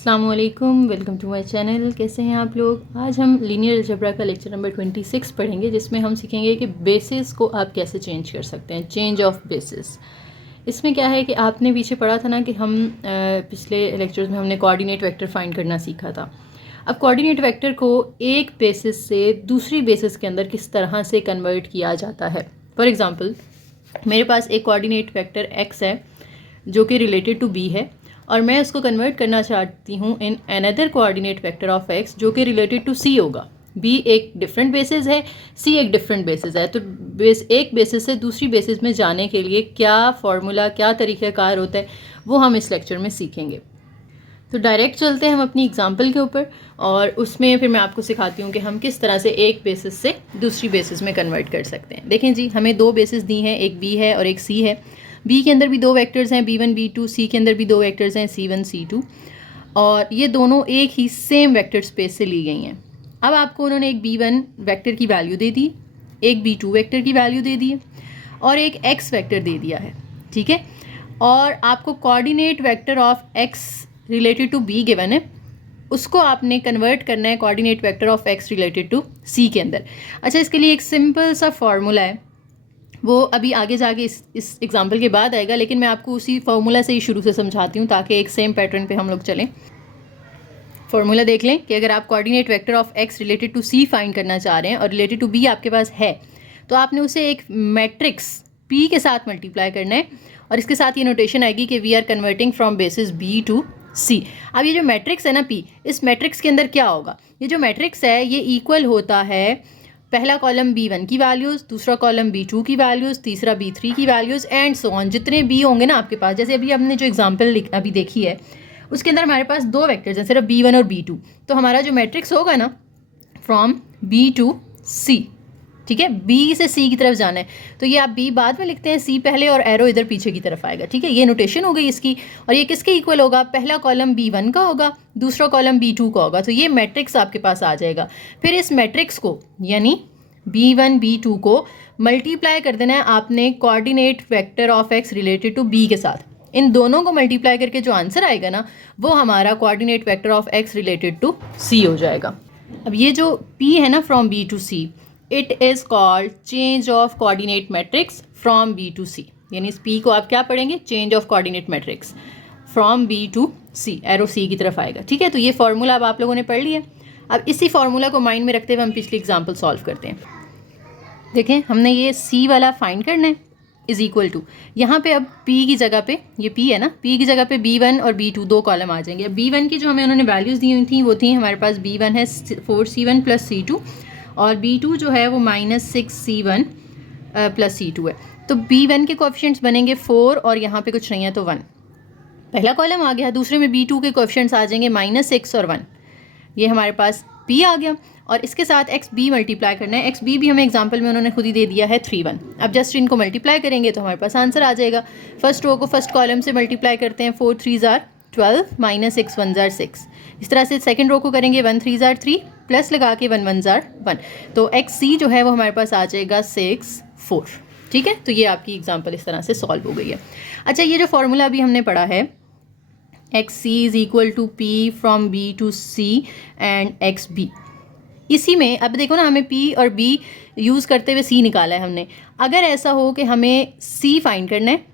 अस्सलामुअलैकुम, welcome to my channel. कैसे हैं आप लोग। आज हम लीनियर अलजेब्रा का लेक्चर नंबर 26 पढ़ेंगे, जिसमें हम सीखेंगे कि बेसिस को आप कैसे चेंज कर सकते हैं, चेंज ऑफ बेसिस। इसमें क्या है कि आपने पीछे पढ़ा था ना कि हम पिछले लेक्चर्स में हमने कोऑर्डिनेट वेक्टर फाइंड करना सीखा था। अब कोऑर्डिनेट वेक्टर को एक बेसिस से दूसरी बेसिस के अंदर किस तरह से कन्वर्ट किया जाता है। फॉर एग्ज़ाम्पल, मेरे पास एक कोऑर्डिनेट वेक्टर x है जो कि रिलेटेड टू b है, और मैं उसको कन्वर्ट करना चाहती हूँ in another coordinate vector of x जो कि रिलेटेड टू c होगा। b एक डिफरेंट बेसिस है, c एक डिफरेंट बेसिस है। तो एक बेसिस से दूसरी बेसिस में जाने के लिए क्या फार्मूला, क्या तरीक़ाकार होता है, वो हम इस लेक्चर में सीखेंगे। तो डायरेक्ट चलते हैं हम अपनी एग्जांपल के ऊपर, और उसमें फिर मैं आपको सिखाती हूँ कि हम किस तरह से एक बेसिस से दूसरी बेसिस में कन्वर्ट कर सकते हैं। देखें जी, हमें दो बेसिस दी हैं, एक b है और एक c है। b के अंदर भी दो वेक्टर्स हैं, b1 b2, c के अंदर भी दो वेक्टर्स हैं, c1 c2, और ये दोनों एक ही सेम वेक्टर स्पेस से ली गई हैं। अब आपको उन्होंने एक b1 वेक्टर की वैल्यू दे दी, एक b2 वेक्टर की वैल्यू दे दी है, और एक x वेक्टर दे दिया है, ठीक है। और आपको coordinate vector of x related to b given है, उसको आपने कन्वर्ट करना है coordinate vector of x related to c के अंदर। अच्छा, इसके लिए एक सिंपल सा फार्मूला है, वो अभी आगे जाके इस एग्जांपल के बाद आएगा, लेकिन मैं आपको उसी फार्मूला से ही शुरू से समझाती हूँ ताकि एक सेम पैटर्न पे हम लोग चलें। फार्मूला देख लें कि अगर आप coordinate vector of x related to c find करना चाह रहे हैं और रिलेटेड टू b आपके पास है, तो आपने उसे एक मैट्रिक्स p के साथ मल्टीप्लाई करना है, और इसके साथ ये नोटेशन आएगी कि we are converting from basis b to c। अब ये जो मैट्रिक्स है ना p, इस मैट्रिक्स के अंदर क्या होगा, ये जो मैट्रिक्स है ये इक्वल होता है पहला कॉलम b1 की वैल्यूज़, दूसरा कॉलम b2 की वैल्यूज़, तीसरा b3 की वैल्यूज़ एंड सो ऑन। जितने b होंगे ना आपके पास, जैसे अभी हमने जो एग्जांपल अभी देखी है उसके अंदर हमारे पास दो वेक्टर्स हैं, सिर्फ b1 और b2। तो हमारा जो मैट्रिक्स होगा ना, फ्रॉम b टू c, ठीक है, b से c की तरफ जाना है, तो ये आप b बाद में लिखते हैं, c पहले, और एरो इधर पीछे की तरफ आएगा, ठीक है। ये नोटेशन हो गई इसकी। और ये किसके इक्वल होगा, पहला कॉलम b1 का होगा, दूसरा कॉलम b2 का होगा, तो ये मैट्रिक्स आपके पास आ जाएगा। फिर इस मैट्रिक्स को यानी b1 b2 को मल्टीप्लाई कर देना है आपने coordinate vector of x related to b के साथ। इन दोनों को मल्टीप्लाई करके जो आंसर आएगा ना, वो हमारा coordinate vector of x related to c हो जाएगा। अब ये जो p है ना, from b to c, it is called change of coordinate matrix from b to c। यानी इस p को आप क्या पढ़ेंगे, change of coordinate matrix from b to c, arrow c की तरफ आएगा, ठीक है। तो ये फार्मूला अब आप लोगों ने पढ़ लिया। अब इसी फार्मूला को माइंड में रखते हुए हम पिछली एग्जांपल सॉल्व करते हैं। देखें, हमने ये c वाला फाइंड करना है, इज़ इक्वल टू, यहाँ पे अब p की जगह पे, ये p है ना, p की जगह पे b1 और b2 दो कॉलम आ जाएंगे। अब b1 की जो हमें उन्होंने वैल्यूज़ दी हुई थी वो थी, हमारे पास b1 है 4c1 प्लस c2, और b2 जो है वो -6c1 प्लस c2 है। तो b1 के कोएफिशिएंट्स बनेंगे 4, और यहाँ पे कुछ नहीं है तो 1, पहला कॉलम आ गया। दूसरे में b2 के कोएफिशिएंट्स आ जाएंगे -6 और 1, ये हमारे पास p आ गया। और इसके साथ xb मल्टीप्लाई करना है, xb भी हमें एग्जांपल में उन्होंने खुद ही दे दिया है 3 1। अब जस्ट इनको मल्टीप्लाई करेंगे तो हमारे पास आंसर आ जाएगा। फर्स्ट रो को फर्स्ट कॉलम से मल्टीप्लाई करते हैं, 4 3 ज़ार 12 -6 1 ज़ार 6। इस तरह से सेकंड रो को करेंगे 1 3 ज़ार 3, प्लस लगा के 1 1 ज़ार 1, तो xc जो है वो हमारे पास आ जाएगा 6 4, ठीक है। तो ये आपकी एग्जाम्पल इस तरह से सॉल्व हो गई है। अच्छा, ये जो फार्मूला अभी हमने पढ़ा है, xc is equal to p from b to c and xb, इसी में अब देखो ना, हमें p और b यूज़ करते हुए c निकाला है हमने। अगर ऐसा हो कि हमें c फाइंड करना है,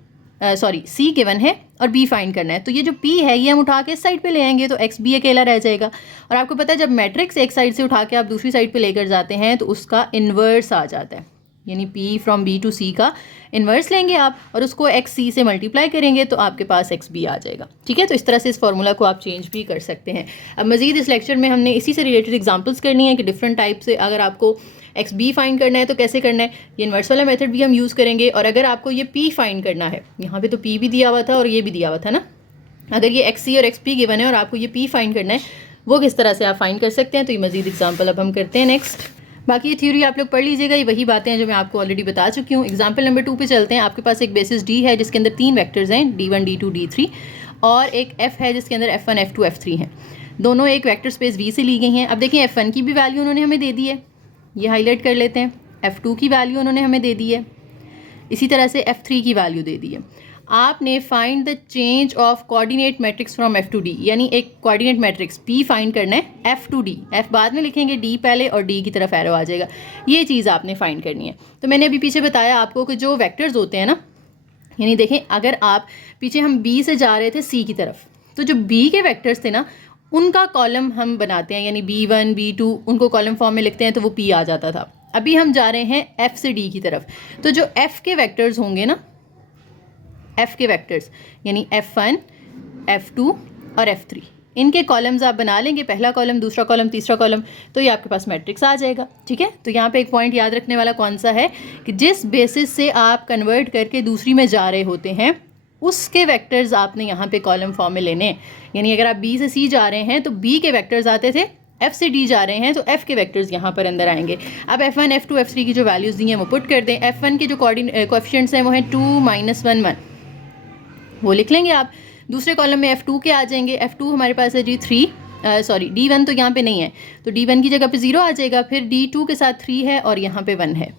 c गिवन है और b फाइंड करना है, तो ये जो p है ये हम उठा के इस साइड पे ले आएंगे, तो xb अकेला रह जाएगा। और आपको पता है जब मैट्रिक्स एक साइड से उठा के आप दूसरी साइड पे लेकर जाते हैं तो उसका इन्वर्स आ जाता है, यानी p from b to c का इन्वर्स लेंगे आप, और उसको xc से मल्टीप्लाई करेंगे तो आपके पास xb आ जाएगा, ठीक है। तो इस तरह से इस फार्मूला को आप चेंज भी कर सकते हैं। अब मज़ीद इस लेक्चर में हमने इसी से रिलेटेड एग्जांपल्स करनी है कि डिफरेंट टाइप से अगर आपको xb फाइंड करना है तो कैसे करना है, ये इन्वर्स वाला मेथड भी हम यूज़ करेंगे। और अगर आपको ये p फाइंड करना है, यहाँ पर तो p भी दिया हुआ था और ये भी दिया हुआ था ना, अगर ये xc और xp गिवन है और आपको ये p फाइंड करना है, वो किस तरह से आप फाइंड कर सकते हैं, तो ये मज़ीद एग्जाम्पल अब हम करते हैं नेक्स्ट। बाकी ये थ्योरी आप लोग पढ़ लीजिएगा, ये वही बातें हैं जो मैं आपको ऑलरेडी बता चुकी हूँ। एग्जांपल नंबर 2 पे चलते हैं। आपके पास एक बेसिस D है जिसके अंदर 3 वेक्टर्स हैं, D1 D2 D3, और एक F है जिसके अंदर F1 F2 F3 हैं। दोनों एक वेक्टर स्पेस V से ली गई हैं। अब देखिए, F1 की भी वैल्यू उन्होंने हमें दे दी है, ये हाईलाइट कर लेते हैं। F2 की वैल्यू उन्होंने हमें दे दी है, इसी तरह से F3 की वैल्यू दे दी है। आपने find the change of coordinate matrix from F two D, यानी एक कोऑर्डिनेट मैट्रिक्स पी फाइंड करना है एफ टू डी, एफ बाद में लिखेंगे, डी पहले और डी की तरफ एरो आ जाएगा, ये चीज़ आपने फाइंड करनी है। तो मैंने अभी पीछे बताया आपको कि जो वेक्टर्स होते हैं ना, यानी देखें अगर आप पीछे हम बी से जा रहे थे सी की तरफ, तो जो बी के वेक्टर्स थे ना उनका कॉलम हम बनाते हैं, यानी B1 B2 उनको कॉलम फॉर्म में लिखते हैं, तो वो P आ जाता था। अभी हम जा रहे हैं F से D की तरफ, तो जो F के वेक्टर्स होंगे ना, F के वेक्टर्स यानी F1 F2 और F3, इनके कॉलम्स आप बना लेंगे, पहला कॉलम, दूसरा कॉलम, तीसरा कॉलम, तो ये आपके पास मैट्रिक्स आ जाएगा। ठीक है, तो यहाँ पे एक पॉइंट याद रखने वाला कौन सा है कि जिस बेसिस से आप कन्वर्ट करके दूसरी में जा रहे होते हैं उसके वेक्टर्स आपने यहाँ पे कॉलम फॉर्म में लेने हैं। यानी अगर आप बी से सी जा रहे हैं तो बी के वेक्टर्स आते थे, एफ से डी जा रहे हैं तो एफ के वेक्टर्स यहाँ पर अंदर आएंगे। अब F1 F2 F3 की जो वैल्यूज़ दी हैं वो पुट कर दें। F1 के जो कोएफिशिएंट्स हैं वो हैं 2 -1 1, वो लिख लेंगे आप। दूसरे कॉलम में F2 के आ जाएंगे, F2 हमारे पास है जी 3, सॉरी D1 तो यहाँ पे नहीं है, तो D1 की जगह पे 0 आ जाएगा, फिर D2 के साथ 3 है और यहाँ पे 1 है,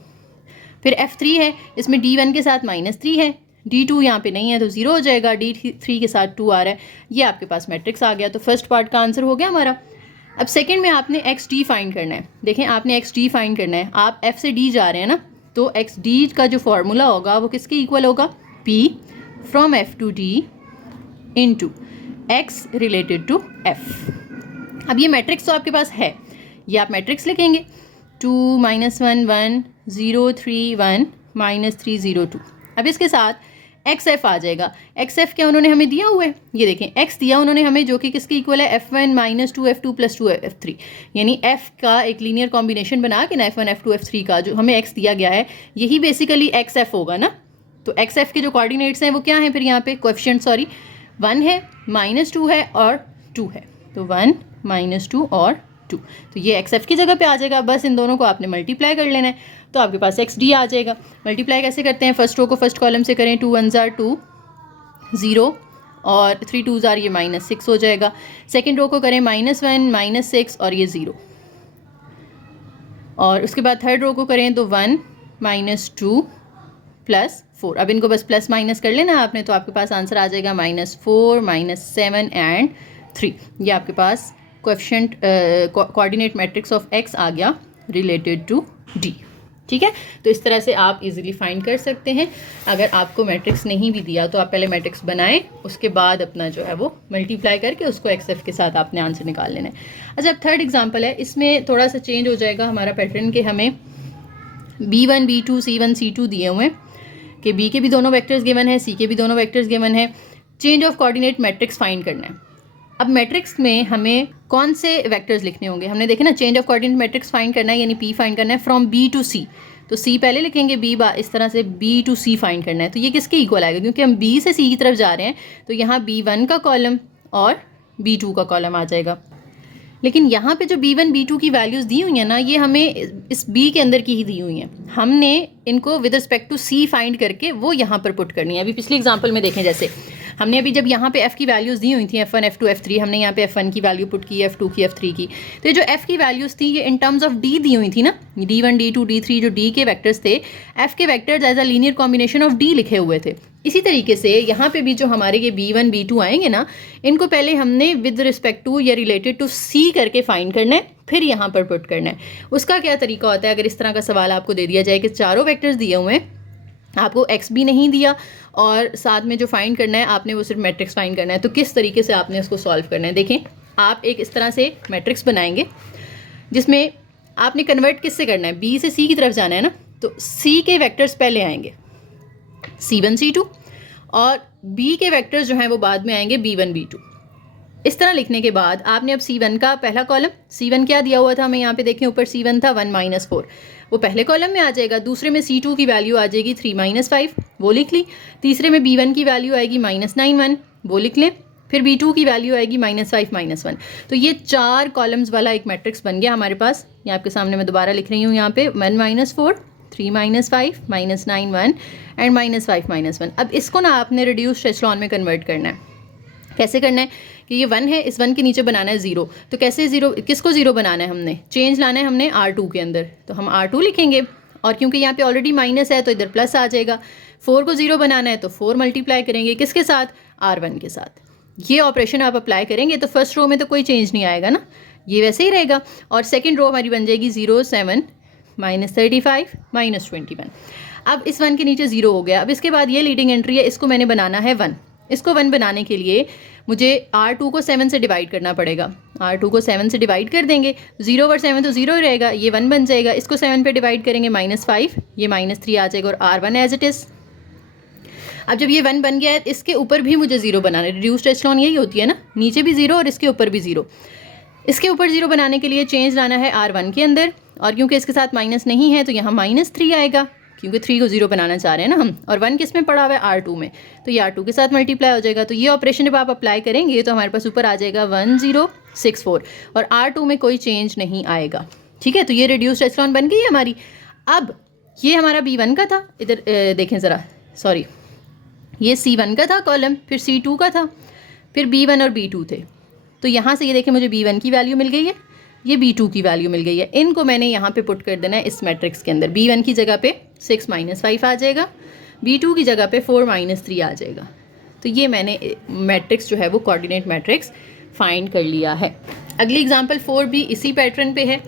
फिर F3 है, इसमें D1 के साथ -3 है, D2 यहाँ पे नहीं है तो 0 हो जाएगा, D3 के साथ 2 आ रहा है, ये आपके पास मैट्रिक्स आ गया। तो फर्स्ट पार्ट का आंसर हो गया हमारा। अब सेकंड में आपने XD फाइंड करना है। देखें आपने XD फाइंड करना है, आप F से D जा रहे हैं ना, तो XD का जो फॉर्मूला होगा वो किसके इक्वल होगा, P from F to D into X related to F। अब ये मैट्रिक्स तो आपके पास है, ये आप मैट्रिक्स लिखेंगे 2 -1 1 0 3 1 -3 0 2। अब इसके साथ XF आ जाएगा। XF क्या उन्होंने हमें दिया हुआ है, ये देखें X दिया उन्होंने हमें, जो कि किसके इक्वल है, F1 -2 F2 + 2 F3, यानी F का एक लीनियर कॉम्बिनेशन बना के ना F1 F2 F3 का जो हमें X दिया गया है, यही बेसिकली XF होगा ना। तो XF के जो कोऑर्डिनेट्स हैं वो क्या हैं, फिर यहाँ पे कोएफिशिएंट, सॉरी 1 है, -2 है और 2 है, तो 1 -2 और 2, तो ये XF की जगह पे आ जाएगा। बस इन दोनों को आपने मल्टीप्लाई कर लेना है, तो आपके पास XD आ जाएगा। मल्टीप्लाई कैसे करते हैं, फर्स्ट रो को फर्स्ट कॉलम से करें, 2 1 2 0 और 3 2 ये -6 हो जाएगा। सेकेंड रो को करें -1 -6 और ये 0, और उसके बाद थर्ड रो को करें तो 1 -2 + 4। अब इनको बस प्लस माइनस कर लेना आपने, तो आपके पास आंसर आ जाएगा -4 -7 एंड 3। ये आपके पास coefficient coordinate matrix of X आ गया रिलेटेड टू D। ठीक है, तो इस तरह से आप इजीली फाइंड कर सकते हैं। अगर आपको मैट्रिक्स नहीं भी दिया तो आप पहले मैट्रिक्स बनाएं, उसके बाद अपना जो है वो मल्टीप्लाई करके उसको XF के साथ आपने आंसर निकाल लेना है। अच्छा, अब थर्ड एग्जांपल है, इसमें थोड़ा सा चेंज हो जाएगा हमारा पैटर्न के हमें B1 B2 C1 C2 दिए हुए हैं कि B के भी दोनों वेक्टर्स गिवन है, C के भी दोनों वेक्टर्स गिवन है। Change of coordinate matrix find करना है। अब मैट्रिक्स में हमें कौन से वेक्टर्स लिखने होंगे, हमने देखे ना, change of coordinate matrix find करना है, यानी P फाइंड करना है फ्रॉम B टू C, तो C पहले लिखेंगे, B इस तरह से B टू C फाइंड करना है। तो ये किसके इक्वल आएगा, क्योंकि हम B से C की तरफ जा रहे हैं, तो यहाँ B1 का कॉलम और B2 का कॉलम आ जाएगा। लेकिन यहाँ पे जो B1 B2 की वैल्यूज़ दी हुई हैं ना, ये हमें इस B के अंदर की ही दी हुई हैं, हमने इनको with respect to C find करके वो यहाँ पर पुट करनी है। अभी पिछले एग्जांपल में देखें, जैसे हमने अभी जब यहाँ पे F की वैल्यूज़ दी हुई थी, F1 F2 F3, हमने यहाँ पे F1 की वैल्यू पुट की, F2 की, F3 की, तो ये जो F की वैल्यूज़ थी ये इन टर्म्स ऑफ D दी हुई थी ना, D1 D2 D3 जो D के वेक्टर्स थे, F के vectors as a linear combination of D लिखे हुए थे। इसी तरीके से यहाँ पे भी जो हमारे ये B1 B2 आएंगे ना, इनको पहले हमने विद रिस्पेक्ट टू या रिलेटेड टू C करके फाइंड करना है, फिर यहाँ पर पुट करना है। उसका क्या तरीका होता है, अगर इस तरह का सवाल आपको दे दिया जाए कि चारों वेक्टर्स दिए हुए हैं, आपको X भी नहीं दिया और साथ में जो फाइंड करना है आपने वो सिर्फ मैट्रिक्स फाइंड करना है, तो किस तरीके से आपने उसको सॉल्व करना है। देखें, आप एक इस तरह से मैट्रिक्स बनाएंगे जिसमें आपने कन्वर्ट किससे करना है, B से C की तरफ जाना है ना, तो C के वेक्टर्स पहले आएंगे C1 C2 और B के वेक्टर्स जो हैं वो बाद में आएंगे B1 B2। इस तरह लिखने के बाद आपने अब C1 का पहला कॉलम, C1 क्या दिया हुआ था हमें यहाँ पे देखें, ऊपर C1 था 1 -4, वो पहले कॉलम में आ जाएगा। दूसरे में C2 की वैल्यू आ जाएगी 3 -5, वो लिख ली। तीसरे में B1 की वैल्यू आएगी -9 1, वो लिख लें। फिर B2 की वैल्यू आएगी -5 -1। तो ये 4 कॉलम्स वाला एक मैट्रिक्स बन गया हमारे पास। ये आपके सामने मैं दोबारा लिख रही हूँ, यहाँ पे 1 -4 3 -5 -9 1 एंड -5 -1। अब इसको ना आपने रिड्यूस्ड एचेलॉन में कन्वर्ट करना है। कैसे करना है कि ये 1 है, इस 1 के नीचे बनाना है 0, तो कैसे 0, किसको 0 बनाना है, हमने चेंज लाना है हमने R2 के अंदर, तो हम R2 लिखेंगे और क्योंकि यहाँ पे ऑलरेडी माइनस है तो इधर प्लस आ जाएगा। 4 को 0 बनाना है तो 4 मल्टीप्लाई करेंगे किसके साथ, R1 के साथ। ये ऑपरेशन आप अप्लाई करेंगे तो फर्स्ट रो में तो कोई चेंज नहीं आएगा ना, ये वैसे ही रहेगा। और सेकेंड रो हमारी बन जाएगी 0 7 -35 -21। अब इस 1 के नीचे 0 हो गया। अब इसके बाद ये लीडिंग एंट्री है, इसको मैंने बनाना है 1। इसको 1 बनाने के लिए मुझे R2 को 7 से डिवाइड करना पड़ेगा। R2 को 7 से डिवाइड कर देंगे, 0 ओवर 7 तो 0 रहेगा, ये 1 बन जाएगा। इसको 7 पे डिवाइड करेंगे -5, ये -3 आ जाएगा और R1 एज इट इज़। अब जब ये 1 बन गया है, इसके ऊपर भी मुझे 0 बनाना है। रिड्यूस्ड एचेलॉन यही होती है ना, नीचे भी 0 और इसके ऊपर भी 0। इसके ऊपर 0 बनाने के लिए चेंज लाना है R1 के अंदर, और क्योंकि इसके साथ माइनस नहीं है तो यहाँ -3 आएगा, क्योंकि 3 को 0 बनाना चाह रहे हैं ना हम। और 1 किस में पड़ा हुआ है, R2 में, तो ये R2 के साथ मल्टीप्लाई हो जाएगा। तो ये ऑपरेशन जब आप अप्लाई करेंगे तो हमारे पास ऊपर आ जाएगा 1064 और R2 में कोई चेंज नहीं आएगा। ठीक है, तो ये रिड्यूस्ड एचेलॉन बन गई हमारी। अब ये हमारा B1 का था, इधर देखें ज़रा, सॉरी, ये C1 का था कॉलम, फिर C2 का था, फिर B1 और B2 थे। तो यहाँ से ये देखें मुझे B1 की वैल्यू मिल गई है, ये B2 की वैल्यू मिल गई है। इनको मैंने यहाँ पे पुट कर देना है इस मैट्रिक्स के अंदर। B1 की जगह पे 6 -5 आ जाएगा, B2 की जगह पे 4 -3 आ जाएगा। तो ये मैंने मैट्रिक्स जो है वो कोऑर्डिनेट मैट्रिक्स फाइंड कर लिया है। अगली एग्जांपल 4 भी इसी पैटर्न पे है।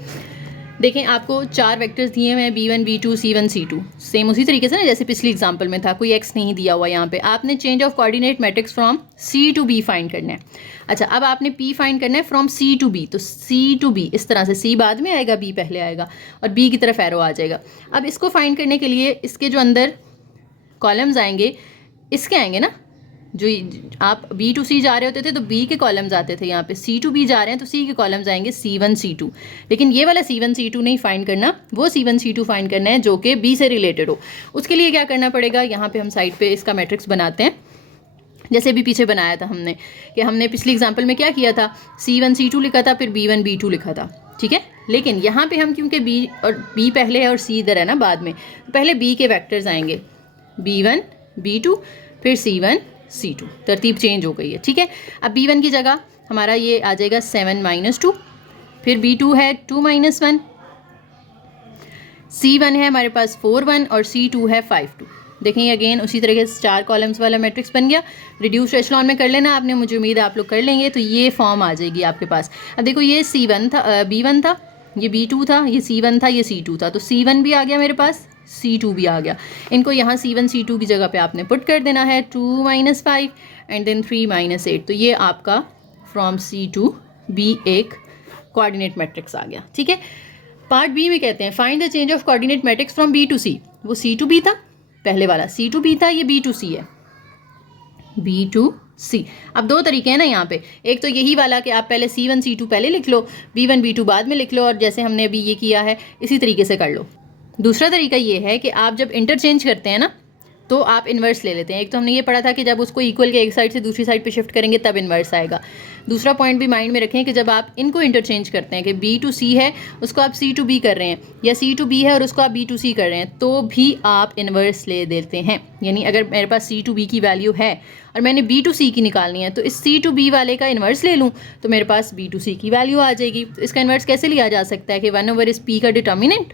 देखें, आपको 4 वेक्टर्स दिए हुए हैं, B1 B2 C1 C2, same उसी तरीके से ना जैसे पिछली एग्जांपल में था, कोई x नहीं दिया हुआ यहाँ पे। आपने change of coordinate matrix from C to B find करना है। अच्छा, अब आपने P फाइंड करना है फ्रॉम C to B, तो C to B इस तरह से, C बाद में आएगा, B पहले आएगा और B की तरफ एरो आ जाएगा। अब इसको फाइंड करने के लिए इसके जो अंदर कॉलम्स आएंगे, इसके आएंगे ना, जो आप B to C जा रहे होते थे तो B के कॉलम्स आते थे, यहाँ पे C to B जा रहे हैं तो C के कॉलम्स आएंगे C1 C2। लेकिन ये वाला C1 C2 नहीं फाइंड करना, वो C1 C2 फाइंड करना है जो कि B से रिलेटेड हो। उसके लिए क्या करना पड़ेगा, यहाँ पे हम साइड पे इसका मैट्रिक्स बनाते हैं, जैसे भी पीछे बनाया था हमने, कि हमने पिछली एग्जाम्पल में क्या किया था, C1 C2 लिखा था, फिर B1 B2 लिखा था। ठीक है, लेकिन यहाँ पे हम क्योंकि B पहले है और C इधर है ना बाद में, पहले B के वेक्टर्स आएंगे, B1 B2 फिर C1 C2, तरतीब चेंज हो गई है। ठीक है, अब B1 की जगह हमारा ये आ जाएगा 7 -2, फिर B2 है 2 -1, C1 है हमारे पास 4 1 और C2 है 5 2। देखें, अगेन उसी तरीके से 4 कॉलम्स वाला मैट्रिक्स बन गया। रिड्यूस्ड एचेलॉन में कर लेना आपने, मुझे उम्मीद है आप लोग कर लेंगे। तो ये फॉर्म आ जाएगी आपके पास। अब देखो, ये C1 था, B1 था, ये B2 था, ये C1 था, ये C2 था, तो C1 भी आ गया मेरे पास, C2 भी आ गया। इनको यहाँ C1 C2 की जगह पे आपने पुट कर देना है, 2 -5 एंड देन 3 -8। तो ये आपका फ्रॉम C to B एक कोऑर्डिनेट मैट्रिक्स आ गया। ठीक है, पार्ट बी में कहते हैं find the change of coordinate matrix from B to C। वो C to B था, पहले वाला C to B था, ये B to C है, B to C। अब 2 तरीके हैं ना यहाँ पे, एक तो यही वाला कि आप पहले C1 C2 पहले लिख लो, B1 B2 बाद में लिख लो, और जैसे हमने अभी ये किया है इसी तरीके से कर लो। दूसरा तरीका ये है कि आप जब इंटरचेंज करते हैं ना तो आप इन्वर्स ले लेते हैं। एक तो हमने ये पढ़ा था कि जब उसको इक्वल के एक साइड से दूसरी साइड पे शिफ्ट करेंगे तब इन्वर्स आएगा। दूसरा पॉइंट भी माइंड में रखें कि जब आप इनको इंटरचेंज करते हैं कि B to C है उसको आप C to B कर रहे हैं, या C to B है और उसको आप B to C कर रहे हैं, तो भी आप इन्वर्स ले देते हैं। यानी अगर मेरे पास C to B की वैल्यू है और मैंने B to C की निकालनी है, तो इस C to B वाले का इन्वर्स ले लूँ तो मेरे पास B to C की वैल्यू आ जाएगी। तो इसका इन्वर्स कैसे लिया जा सकता है कि 1 ओवर इस P का डिटर्मिनेंट,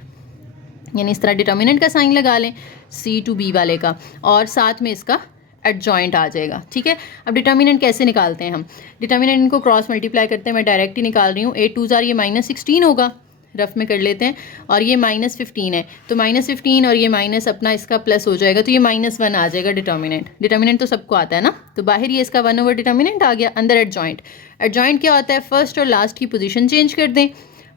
यानी इस तरह डिटर्मिनेंट का साइन लगा लें C to B वाले का, और साथ में इसका एडजॉइंट आ जाएगा। ठीक है, अब डिटर्मिनेंट कैसे निकालते हैं हम, डिटर्मिनेंट इनको क्रॉस मल्टीप्लाई करते हैं, मैं डायरेक्ट ही निकाल रही हूँ। 8 2 ये -16 होगा, रफ में कर लेते हैं, और ये -15 है, तो -15 और ये माइनस अपना इसका प्लस हो जाएगा, तो ये -1 आ जाएगा डिटर्मिनेंट। डिटर्मिनेंट तो सबको आता है ना, तो बाहर ये इसका 1 ओवर डिटर्मिनेंट आ गया, अंदर एडजॉइंट। एडजॉइंट क्या होता है, फर्स्ट और लास्ट की पोजीशन चेंज कर दें,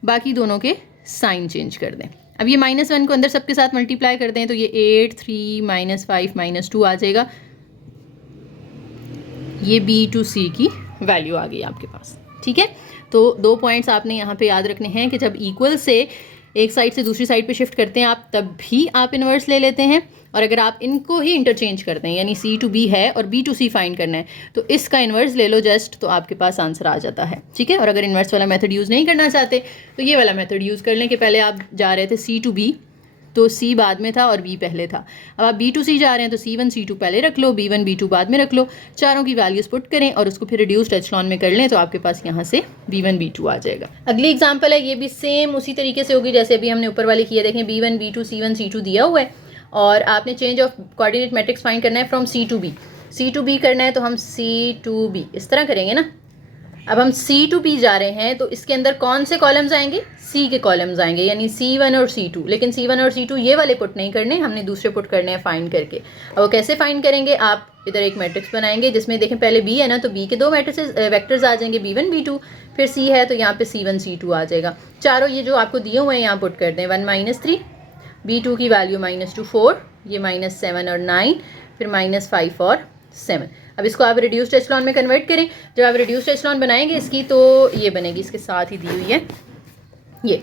बाकी दोनों के साइन चेंज कर दें। अब ये -1 को अंदर सबके साथ मल्टीप्लाई कर दें तो ये 8 3 -5 -2 आ जाएगा। ये B to C की वैल्यू आ गई आपके पास। ठीक है, तो 2 पॉइंट्स आपने यहाँ पे याद रखने हैं कि जब इक्वल से एक साइड से दूसरी साइड पे शिफ्ट करते हैं आप, तब भी आप इन्वर्स ले लेते हैं, और अगर आप इनको ही इंटरचेंज करते हैं, यानी C to B है और B to C फाइंड करना है, तो इसका इन्वर्स ले लो जस्ट, तो आपके पास आंसर आ जाता है। ठीक है, और अगर इन्वर्स वाला मेथड यूज़ नहीं करना चाहते तो ये वाला मेथड यूज़ कर लें कि पहले आप जा रहे थे C to B, तो C बाद में था और B पहले था। अब आप B to C जा रहे हैं तो C1 C2 पहले रख लो, B1 B2 बाद में रख लो, चारों की वैल्यूज़ पुट करें और उसको फिर रिड्यूस्ड एचलॉन में कर लें तो आपके पास यहाँ से B1 B2 आ जाएगा। अगली एग्जाम्पल है, ये भी सेम उसी तरीके से होगी जैसे अभी हमने ऊपर वाली की है। देखें B1 B2 C1 C2 दिया हुआ है और आपने change of coordinate matrix find करना है from C to B। C to B करना है तो हम C to B इस तरह करेंगे ना। अब हम C to B जा रहे हैं तो इसके अंदर कौन से कॉलम्स आएंगे? C के कॉलम्स आएंगे, यानी C1 और C2। लेकिन C1 और C2 ये वाले पुट नहीं करने, हमने दूसरे पुट करने हैं फाइंड करके। अब वो कैसे फाइंड करेंगे? आप इधर एक मैट्रिक्स बनाएंगे जिसमें देखें पहले B है ना, तो B के दो मैट्रिक्स वेक्टर्स आ जाएंगे, B1 B2, फिर C है तो यहाँ पे C1 C2 आ जाएगा। चारों ये जो आपको दिए हुए हैं यहाँ पुट कर दें, 1 - 3, B2 की वैल्यू -2 4, ये -7 और 9, फिर -5 और 7। अब इसको आप रिड्यूस्ड एचलॉन में कन्वर्ट करें। जब आप रिड्यूस्ड एचलॉन बनाएंगे इसकी तो ये बनेगी, इसके साथ ही दी हुई है ये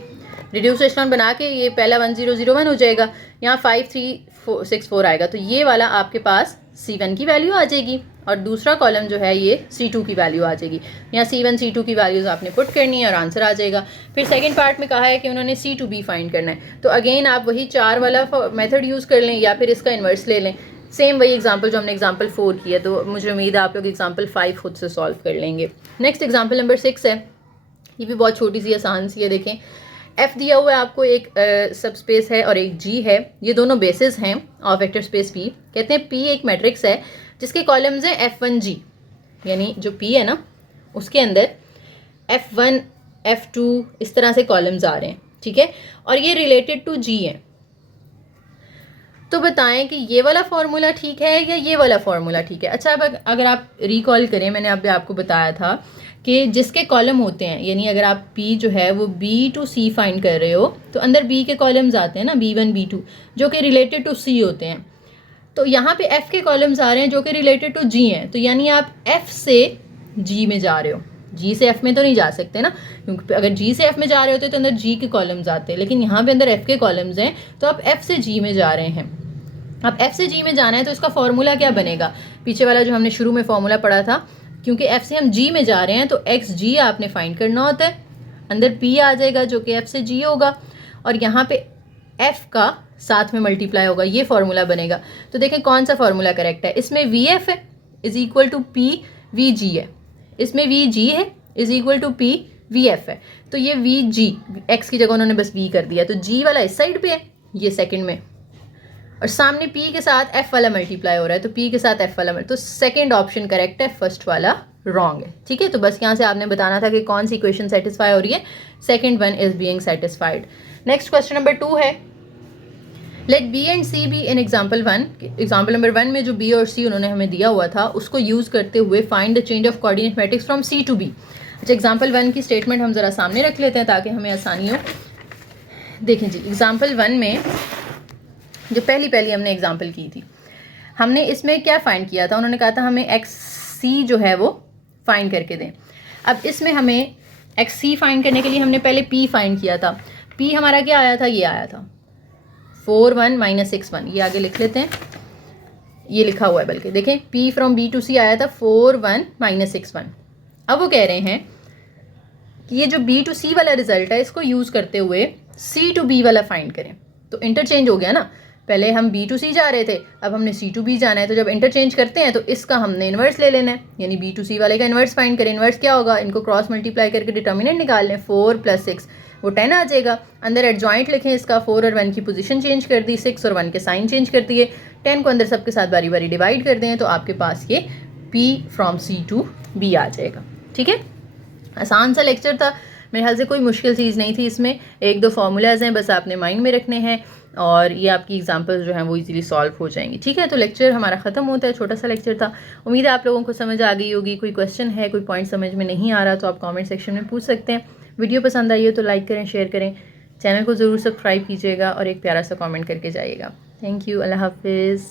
रिड्यूस्ड एचलॉन बना के ये पहला 1001 हो जाएगा, यहाँ 5364 आएगा, तो ये वाला आपके पास C1 की वैल्यू आ जाएगी और दूसरा कॉलम जो है ये C2 की वैल्यू आ जाएगी। यहाँ C1 C2 की वैल्यूज़ आपने पुट करनी है और आंसर आ जाएगा। फिर सेकंड पार्ट में कहा है कि उन्होंने C to B फाइंड करना है, तो अगेन आप वही 4 वाला मेथड यूज़ कर लें या फिर इसका इन्वर्स ले लें। सेम वही एग्जाम्पल जो हमने एग्जाम्पल 4 किया, तो मुझे उम्मीद है आप लोग एग्जाम्पल 5 खुद से सॉल्व कर लेंगे। नेक्स्ट एग्जाम्पल नंबर 6 है, ये भी बहुत छोटी सी आसान सी है। देखें F दिया हुआ है आपको, एक सब स्पेस है और एक G है, ये दोनों बेसिस हैं ऑफ वेक्टर स्पेस P। कहते हैं P एक मैट्रिक्स है जिसके कॉलम्स हैं F1G, यानी जो P है ना उसके अंदर F1 F2 इस तरह से कॉलम्स आ रहे हैं, ठीक है, और ये रिलेटेड टू G है। तो बताएं कि ये वाला फॉर्मूला ठीक है या ये वाला फॉर्मूला ठीक है। अच्छा, अब अगर आप रिकॉल करें, मैंने अभी आपको बताया था कि जिसके कॉलम होते हैं, यानी अगर आप P जो है वो B to C फाइंड कर रहे हो तो अंदर B के कॉलम्स आते हैं ना, B1 B2, जो कि रिलेटेड टू C होते हैं। तो यहाँ पे F के कॉलम्स आ रहे हैं जो कि रिलेटेड टू G हैं, तो यानी आप F से G में जा रहे हो, G से F में तो नहीं जा सकते ना, क्योंकि अगर G से F में जा रहे होते तो अंदर G के कॉलम्स आते हैं, लेकिन यहाँ पे अंदर F के कॉलम्स हैं तो आप F से G में जा रहे हैं। अब F से G में जाना है तो इसका फॉर्मूला क्या बनेगा? पीछे वाला जो हमने शुरू में फॉर्मूला पढ़ा था, क्योंकि F से हम G में जा रहे हैं तो XG आपने फाइंड करना होता है, अंदर P आ जाएगा जो कि F से G होगा और यहाँ पे F का साथ में मल्टीप्लाई होगा, ये फॉर्मूला बनेगा। तो देखें कौन सा फॉर्मूला करेक्ट है। इसमें VF है is equal to P VG है, इसमें VG है is equal to P VF है, तो ये VG X की जगह उन्होंने बस V कर दिया, तो G वाला इस साइड पे है, ये सेकंड में, और सामने P के साथ F वाला मल्टीप्लाई हो रहा है, तो P के साथ F वाला, तो सेकंड ऑप्शन करेक्ट है, फर्स्ट वाला रॉन्ग है, ठीक है। तो बस यहाँ से आपने बताना था कि कौन सी इक्वेशन सेटिस्फाई हो रही है, second one is being satisfied. Next question number 2 है, let B and C be in example 1। Example number 1 में जो B और C उन्होंने हमें दिया हुआ था उसको यूज़ करते हुए find the change of coordinate matrix from C to B। अच्छा, एग्जाम्पल 1 की स्टेटमेंट हम ज़रा सामने रख लेते हैं ताकि हमें आसानी हो। देखें जी, एग्जाम्पल 1 में जो पहली हमने एग्जाम्पल की थी, हमने इसमें क्या फाइंड किया था, उन्होंने कहा था हमें XC जो है वो फाइंड करके दें। अब इसमें हमें XC फाइंड करने के लिए हमने पहले P फाइंड किया था। P हमारा क्या आया था, ये आया था 41 - 61, ये आगे लिख लेते हैं, ये लिखा हुआ है बल्कि, देखें P from B to C आया था 41 - 61। अब वो कह रहे हैं कि ये जो B to C वाला रिजल्ट है इसको यूज़ करते हुए C to B वाला फाइंड करें। तो इंटरचेंज हो गया ना, पहले हम B to C जा रहे थे, अब हमने C to B जाना है, तो जब इंटरचेंज करते हैं तो इसका हमने इन्वर्स ले लेना है, यानी B to C वाले का इन्वर्स फाइंड करें। इन्वर्स क्या होगा, इनको क्रॉस मल्टीप्लाई करके डिटर्मिनेंट निकाल लें, 4 + 6 वो 10 आ जाएगा। अंदर एडजॉइंट लिखें इसका, 4 और 1 की पोजीशन चेंज कर दी, 6 और 1 के साइन चेंज कर दिए, 10 को अंदर सबके साथ बारी बारी डिवाइड कर दें, तो आपके पास ये P from C to B आ जाएगा, ठीक है। आसान सा लेक्चर था, मेरे ख्याल से कोई मुश्किल चीज़ नहीं थी इसमें, 1-2 फार्मूलाज हैं बस आपने माइंड में रखने हैं और ये आपकी एग्जांपल्स जो हैं वो इजीली सॉल्व हो जाएंगी, ठीक है। तो लेक्चर हमारा ख़त्म होता है, छोटा सा लेक्चर था, उम्मीद है आप लोगों को समझ आ गई होगी। कोई क्वेश्चन है, कोई पॉइंट समझ में नहीं आ रहा तो आप कमेंट सेक्शन में पूछ सकते हैं। वीडियो पसंद आई हो तो लाइक करें, शेयर करें, चैनल को ज़रूर सब्सक्राइब कीजिएगा और एक प्यारा सा कॉमेंट करके जाइएगा। थैंक यू, अल्लाह हाफिज़।